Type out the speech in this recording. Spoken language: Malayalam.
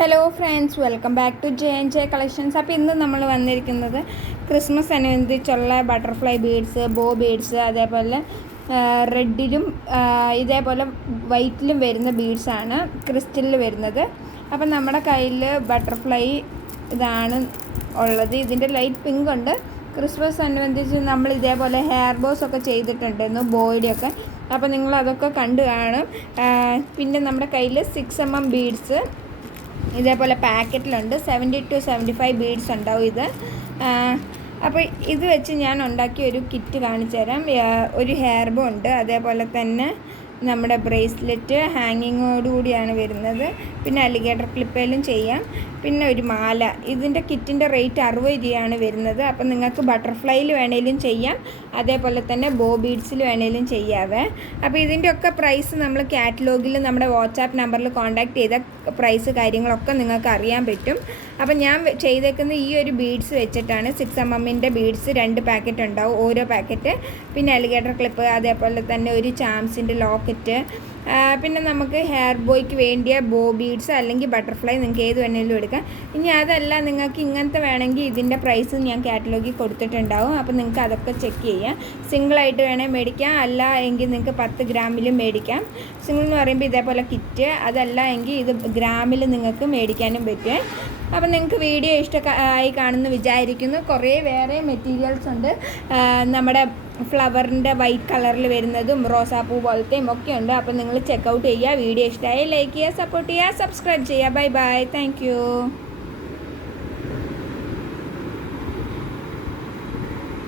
Hello friends, welcome back to J collections. അപ്പോൾ ഇന്ന് നമ്മൾ വന്നിരിക്കുന്നത് ക്രിസ്മസ് അനുബന്ധിച്ചുള്ള ബട്ടർഫ്ലൈ ബീഡ്സ്, ബോ ബീഡ്സ്, അതേപോലെ റെഡിലും ഇതേപോലെ വൈറ്റിലും വരുന്ന ബീഡ്സാണ് ക്രിസ്റ്റലിൽ വരുന്നത്. അപ്പം നമ്മുടെ കയ്യിൽ ബട്ടർഫ്ലൈ ഇതാണ് ഉള്ളത്. ഇതിൻ്റെ ലൈറ്റ് പിങ്ക് ഉണ്ട്. ക്രിസ്മസ് അനുബന്ധിച്ച് നമ്മൾ ഇതേപോലെ ഹെയർ ബോസ് ഒക്കെ ചെയ്തിട്ടുണ്ടായിരുന്നു, ബോയുടെയൊക്കെ. അപ്പോൾ നിങ്ങൾ അതൊക്കെ കണ്ടു കാണും. പിന്നെ നമ്മുടെ കയ്യിൽ 6mm ബീഡ്സ് ഇതേപോലെ പാക്കറ്റിലുണ്ട്. 70 to 75 ബീഡ്സ് ഉണ്ടാവും ഇത്. അപ്പോൾ ഇത് വെച്ച് ഞാൻ ഉണ്ടാക്കിയ ഒരു കിറ്റ് കാണിച്ചു തരാം. ഒരു ഹെയർ ബോ ഉണ്ട്, അതേപോലെ തന്നെ നമ്മുടെ ബ്രേസ്ലെറ്റ് ഹാങ്ങിങ്ങോടുകൂടിയാണ് വരുന്നത്. പിന്നെ അലിഗേറ്റർ ക്ലിപ്പേലും ചെയ്യാം. പിന്നെ ഒരു മാല. ഇതിൻ്റെ കിറ്റിൻ്റെ റേറ്റ് 60 രൂപയാണ് വരുന്നത്. അപ്പം നിങ്ങൾക്ക് ബട്ടർഫ്ലൈയിൽ വേണേലും ചെയ്യാം, അതേപോലെ തന്നെ ബോ ബീഡ്സിൽ വേണേലും ചെയ്യാവേ. അപ്പോൾ ഇതിൻ്റെയൊക്കെ പ്രൈസ് നമ്മൾ കാറ്റലോഗിൽ നമ്മുടെ വാട്സാപ്പ് നമ്പറിൽ കോൺടാക്ട് ചെയ്ത പ്രൈസ് കാര്യങ്ങളൊക്കെ നിങ്ങൾക്ക് അറിയാൻ പറ്റും. അപ്പം ഞാൻ ചെയ്തേക്കുന്ന ഈ ഒരു ബീഡ്സ് വെച്ചിട്ടാണ് 6mm ബീഡ്സ് 2 പാക്കറ്റ് ഉണ്ടാവും, ഓരോ പാക്കറ്റ്. പിന്നെ അലിഗേറ്റർ ക്ലിപ്പ്, അതേപോലെ തന്നെ ഒരു ചാംസിൻ്റെ ലോക്കറ്റ്. പിന്നെ നമുക്ക് ഹെയർ ബോയ്ക്ക് വേണ്ടിയ ബോ ബീഡ്സ് അല്ലെങ്കിൽ ബട്ടർഫ്ലൈ നിങ്ങൾക്ക് ഏത് വേണമെങ്കിലും എടുക്കാം. ഇനി അതല്ല നിങ്ങൾക്ക് ഇങ്ങനത്തെ വേണമെങ്കിൽ ഇതിൻ്റെ പ്രൈസ് ഞാൻ കാറ്റലോഗിൽ കൊടുത്തിട്ടുണ്ടാവും. അപ്പോൾ നിങ്ങൾക്ക് അതൊക്കെ ചെക്ക് ചെയ്യാം. സിംഗിളായിട്ട് വേണേൽ മേടിക്കാം, അല്ല എങ്കിൽ നിങ്ങൾക്ക് 10 ഗ്രാമിലും മേടിക്കാം. സിംഗിൾ എന്ന് പറയുമ്പോൾ ഇതേപോലെ കിറ്റ്, അതല്ല എങ്കിൽ ഇത് ഗ്രാമിൽ നിങ്ങൾക്ക് മേടിക്കാനും പറ്റും. അപ്പം നിങ്ങൾക്ക് വീഡിയോ ഇഷ്ടമായി കാണുമെന്ന് വിചാരിക്കുന്നു. കുറേ വേറെ മെറ്റീരിയൽസ് ഉണ്ട്. നമ്മുടെ ഫ്ലവറിൻ്റെ വൈറ്റ് കളറിൽ വരുന്നതും റോസാപ്പൂ പോലത്തെയും ഒക്കെ ഉണ്ട്. അപ്പോൾ നിങ്ങൾ ചെക്കൗട്ട് ചെയ്യുക. വീഡിയോ ഇഷ്ടമായി ലൈക്ക് ചെയ്യുക, സപ്പോർട്ട് ചെയ്യുക, സബ്സ്ക്രൈബ് ചെയ്യുക. Bye bye, thank you.